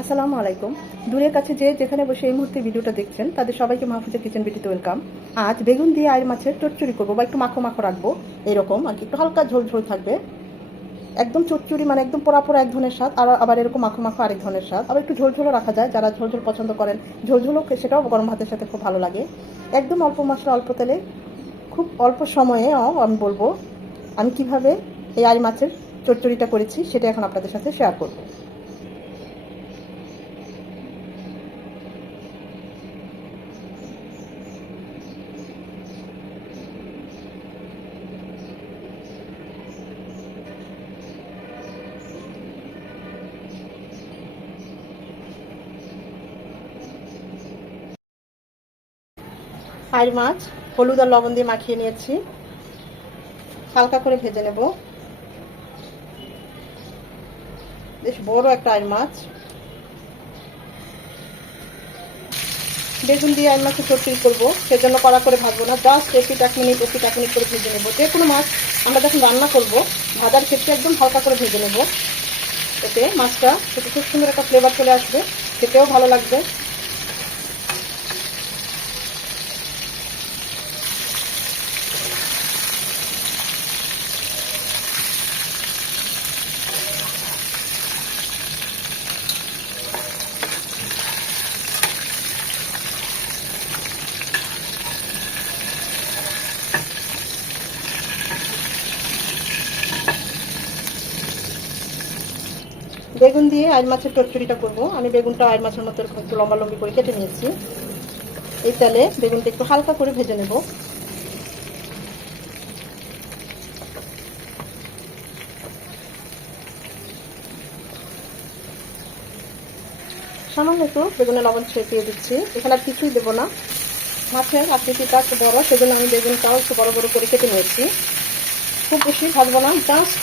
আসসালামু আলাইকুম। দূরের কাছে যে যেখানে বসে এই মুহূর্তে ভিডিওটা দেখছেন তাদের সবাইকে মাহফুজা কিচেন বিটিতে ওয়েলকাম। আজ বেগুন দিয়ে আয়ের মাছের চচ্চড়ি করবো বা একটু মাখো মাখো রাখবো, এরকম আর কি, একটু হালকা ঝোল ঝোল থাকবে। একদম চচ্চড়ি মানে একদম পোড়া পোড়া এক ধরনের স্বাদ, আর আবার এরকম মাখো মাখো আরেক ধরনের স্বাদ। আবার একটু ঝোল ঝোলও রাখা যায়, যারা ঝোল ঝোল পছন্দ করেন ঝোল ঝোলও সেটাও গরম ভাতের সাথে খুব ভালো লাগে। একদম অল্প মশলা অল্প তেলে খুব অল্প সময়ে আমি বলবো আমি কিভাবে এই আয়ের মাছের চচ্চড়িটা করেছি, সেটা এখন আপনাদের সাথে শেয়ার করবো। আইর মাছ হলুদ আর লবণ দিয়ে মাখিয়ে নিয়েছি, হালকা করে ভেজে নেব। বেশ বড় একটা আইর মাছ। বেগুন দিয়ে আইর মাছের চচ্চড়ি করবো, সেজন্য কড়া করে ভাজবো না, জাস্ট এপিট 1 মিনিট করে ভেজে নেবো। যে কোনো মাছ আমরা যখন রান্না করবো ভাজার ক্ষেত্রে একদম হালকা করে ভেজে নেব। এতে মাছটা খুব সুন্দর একটা ফ্লেভার চলে আসবে, খেতেও ভালো লাগবে। বেগুন দিয়ে আইর মাছের চচ্চড়িটা করবো। আমি বেগুনটা আইর মাছের মতো একটু লম্বা লম্বি করে কেটে নিয়েছি। এই তেলে বেগুনটা একটু হালকা করে ভেজে নেব। সামান্য একটু বেগুনে লবণ ছিটিয়ে দিচ্ছি, এখানে আর কিছুই দেবো না। মাছের আকৃতিটা একটু বড়, সেজন্য আমি বেগুনটাও একটু বড় বড় করে কেটে নিয়েছি। খুব বেশি ভাজবো না, জাস্ট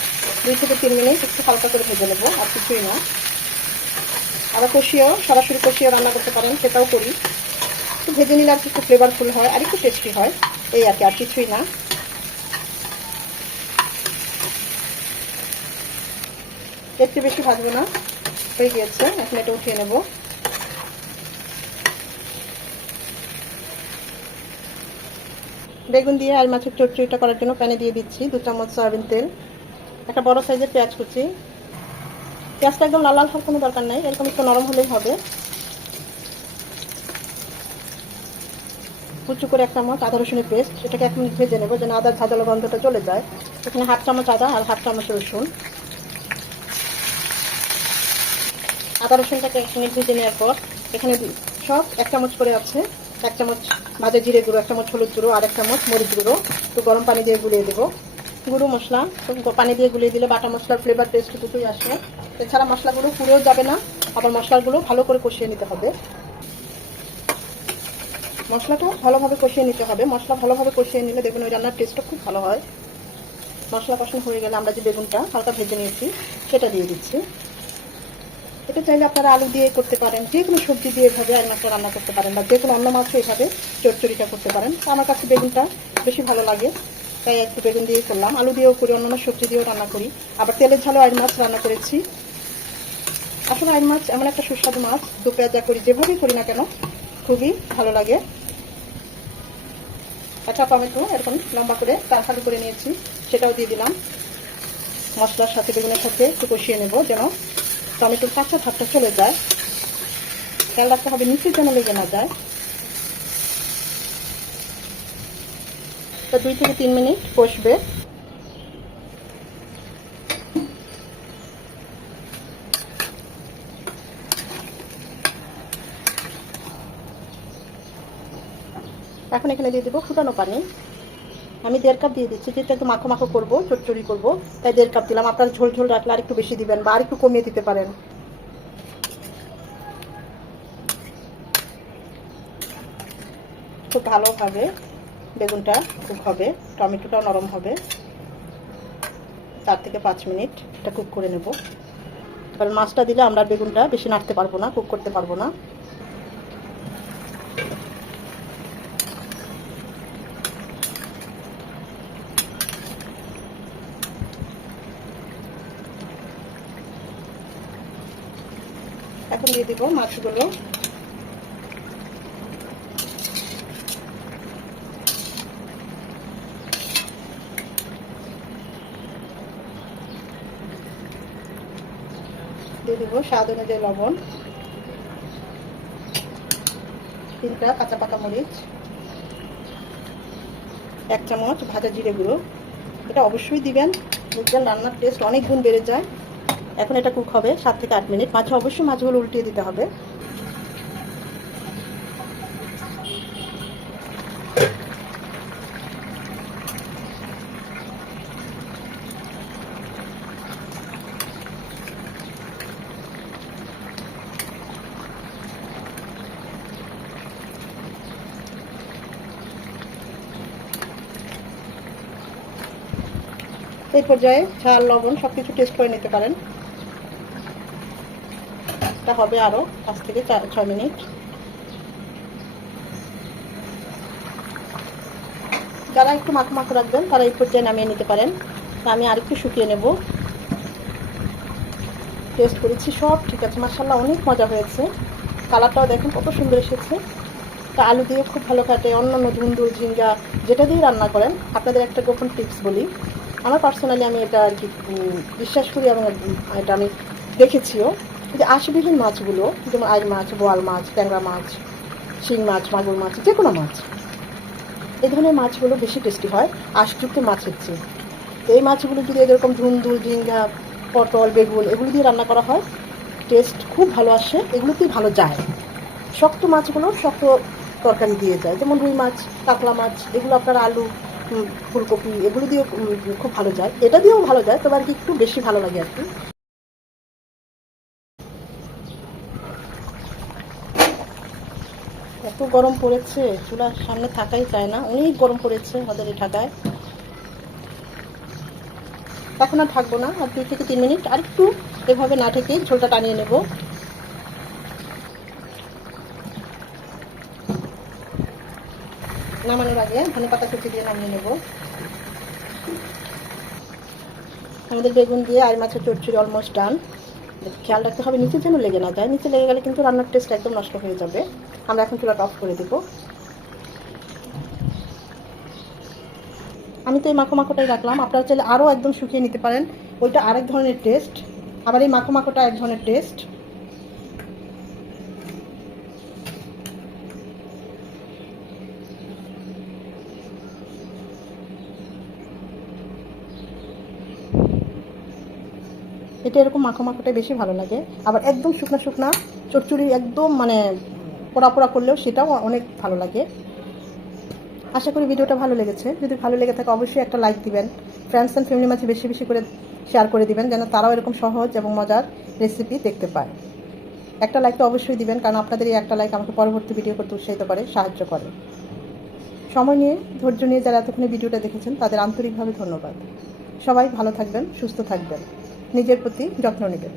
2 থেকে 3 মিনিট একটু হালকা করে ভেজে নেবো, আর কিছুই না। আবার সরাসরি কষিয়েও রান্না করতে পারেন, সেটাও করি। একটু ভেজে নিলে আর একটু ফ্লেভারফুল হয় আর একটু টেস্টি হয়, এই আর কি, আর কিছুই না। এর চেয়ে বেশি ভাজবো না, হয়ে গিয়েছে। এখন এটা উঠিয়ে নেব। বেগুন দিয়ে আর মাছের চচ্চড়িটা করার জন্য প্যানে দিয়ে দিচ্ছি 2 চামচ সয়াবিন তেল, একটা বড় সাইজের পেঁয়াজ কুচি। পেঁয়াজটা একদম লাল লাল হওয়ার কোনো দরকার নাই, এরকম একটু নরম হলেই হবে। কুচু করে 1 চামচ আদা রসুনের পেস্ট, এটাকে 1 মিনিট ভেজে নেবো যেন আদার ঝাঁঝালো গন্ধটা চলে যায়। এখানে 1/2 চামচ আদা আর 1/2 চামচ রসুন। আদা রসুনটাকে 1 মিনিট ভেজে নেওয়ার পর এখানে সব 1 চামচ করে আছে। 1 চামচ ভাজা জিরে গুঁড়ো, 1 চামচ হলুদ গুঁড়ো আর 1 চামচ মরিচ গুঁড়ো একটু গরম পানি দিয়ে গুলিয়ে দেবো। গুঁড়ো মশলা পানি দিয়ে গুলিয়ে দিলে বাটা মশলার ফ্লেভার টেস্ট দুটোই আসে। এছাড়া মশলাগুলো পুড়েও যাবে না, আবার মশলাগুলো ভালো করে কষিয়ে নিতে হবে। মশলাটা ভালোভাবে কষিয়ে নিতে হবে, মশলা ভালোভাবে কষিয়ে নিলে দেখবেন ওই রান্নার টেস্টটা খুব ভালো হয়। মশলা কষানো হয়ে গেলে আমরা যে বেগুনটা হালকা ভেজে নিয়েছি সেটা দিয়ে দিচ্ছি। এটা চাইলে আপনারা আলু দিয়ে করতে পারেন, যে কোনো সবজি দিয়ে এভাবে আর মাছটা রান্না করতে পারেন, বা যে কোনো অন্য মাছও এভাবে চচ্চড়িটা করতে পারেন। আমার কাছে বেগুনটা বেশি ভালো লাগে, তাই একটু বেগুন দিয়েই করলাম। আলু দিয়েও করি, অন্যান্য সবজি দিয়েও রান্না করি, আবার তেলের ঝালও আইর মাছ রান্না করেছি। আসলে আইর মাছ এমন একটা সুস্বাদু মাছ, দু পেঁয়াজা করি যেভাবেই করি না কেন খুবই ভালো লাগে। একটা টমেটো এরকম লম্বা করে তাড়াতাড়ি করে নিয়েছি, সেটাও দিয়ে দিলাম। মশলার সাথে বেগুনের সাথে একটু কষিয়ে নেব যেন টমেটোর কাঁচা ভাবটা চলে যায়। খেয়াল রাখতে হবে নিচে যেন লেগে না যায়। তো 2 থেকে 3 মিনিট কষবে। এখন এখানে দিয়ে দেবো ফুটানো পানি। আমি 1.5 কাপ দিয়ে দিচ্ছি, যেটা একটু মাখো মাখো করবো, চচ্চড়ি করবো, তাই 1.5 কাপ দিলাম। আপনার ঝোল ঝোল রাখলে আর একটু বেশি দিবেন বা আর একটু কমিয়ে দিতে পারেন। খুব ভালোভাবে বেগুনটা কুক হবে, টমেটোটাও নরম হবে। 4 থেকে 5 মিনিট এটা কুক করে নেব, কারণ মাছটা দিলে আমরা বেগুনটা বেশি নাড়তে পারবো না, কুক করতে পারবো না। এখন দিয়ে দিব মাছগুলো। দিয়ে দিব স্বাদ অনুযায়ী লবণ, 3টা কাঁচা পাকা মরিচ, 1 চামচ ভাজা জিরে গুঁড়ো। এটা অবশ্যই দিবেন, দেখবেন রান্নার টেস্ট অনেক গুণ বেড়ে যায়। এখন এটা কুক হবে 7 থেকে 8 মিনিট। মাঝে অবশ্যই মাছগুলো উল্টিয়ে দিতে হবে। এই পর্যায়ে ঝাল লবণ সবকিছু টেস্ট করে নিতে পারেন। এটা হবে আরও 5 থেকে 6 মিনিট। যারা একটু মাখো মাখো রাখবেন তারা এই পর্যায়ে নামিয়ে নিতে পারেন। আমি আরেকটু শুকিয়ে নেব। টেস্ট করেছি, সব ঠিক আছে, মাশাআল্লাহ অনেক মজা হয়েছে। কালারটাও দেখুন কত সুন্দর এসেছে। তা আলু দিয়ে খুব ভালো কাটে, অন্যান্য ধুন্দুল ঝিঙ্গা যেটা দিয়ে রান্না করেন। আপনাদের একটা গোপন টিপস বলি, আমার পার্সোনালি আমি এটা আর কি বিশ্বাস করি এবং এটা আমি দেখেছিও, যে আঁশবিহীন মাছগুলো, যেমন আইল মাছ, বোয়াল মাছ, ট্যাংরা মাছ, শিং মাছ, মাগুর মাছ, যে কোনো মাছ, এই ধরনের মাছগুলো বেশি টেস্টি হয় আঁশযুক্ত মাছের চেয়ে। তো এই মাছগুলো যদি এরকম ধুন্দুল ঝিঙ্গা, পটল, বেগুন এগুলো দিয়ে রান্না করা হয়, টেস্ট খুব ভালো আসে, এগুলোতেই ভালো যায়। শক্ত মাছগুলো শক্ত তরকারি দিয়ে যায়, যেমন রুই মাছ, কাতলা মাছ, এগুলো আপনার আলু, ফুলকপি এগুলো দিয়েও খুব ভালো যায়। এটা দিয়েও ভালো যায়, তবে আর কি একটু বেশি ভালো লাগে আর কি। এত গরম পড়েছে, চুলার সামনে থাকাই চায় না, অনেক গরম পড়েছে আমাদের এই ঢাকায়। এখন আর থাকবো না, আর 2 থেকে 3 মিনিট আর একটু এভাবে না ঢেকে ঝোলটা টানিয়ে নেব। নামানোর আগে ধনেপাতা কুচি দিয়ে নামিয়ে নেব। আমাদের বেগুন দিয়ে আর মাছের চচ্চড়ি অলমোস্ট ডান। খেয়াল রাখতে হবে নিচে যেন লেগে না যায়, নিচে লেগে গেলে কিন্তু রান্নার টেস্ট একদম নষ্ট হয়ে যাবে। আমরা এখন চুলাটা অফ করে দেব। আমি তো এই মাখো মাখোটাই রাখলাম, আপনারা চাইলে আরও একদম শুকিয়ে নিতে পারেন, ওইটা আরেক ধরনের টেস্ট, আবার এই মাখো মাখোটা এক ধরনের টেস্ট। এটা এরকম মাখো মাখোটাই বেশি ভালো লাগে। আবার একদম শুকনা শুকনা চচ্চড়ি একদম মানে পোড়া পোড়া করলেও সেটাও অনেক ভালো লাগে। আশা করি ভিডিওটা ভালো লেগেছে। যদি ভালো লেগে থাকে অবশ্যই একটা লাইক দিবেন, ফ্রেন্ডস অ্যান্ড ফ্যামিলির মাঝে বেশি বেশি করে শেয়ার করে দিবেন, যেন তারাও এরকম সহজ এবং মজার রেসিপি দেখতে পায়। একটা লাইক তো অবশ্যই দিবেন, কারণ আপনাদের এই একটা লাইক আমাকে পরবর্তী ভিডিও করতে উৎসাহিত করে, সাহায্য করে। সময় নিয়ে ধৈর্য নিয়ে যারা এতক্ষণে ভিডিওটা দেখেছেন তাদের আন্তরিকভাবে ধন্যবাদ। সবাই ভালো থাকবেন, সুস্থ থাকবেন, নিজের প্রতি যত্ন নেবেন।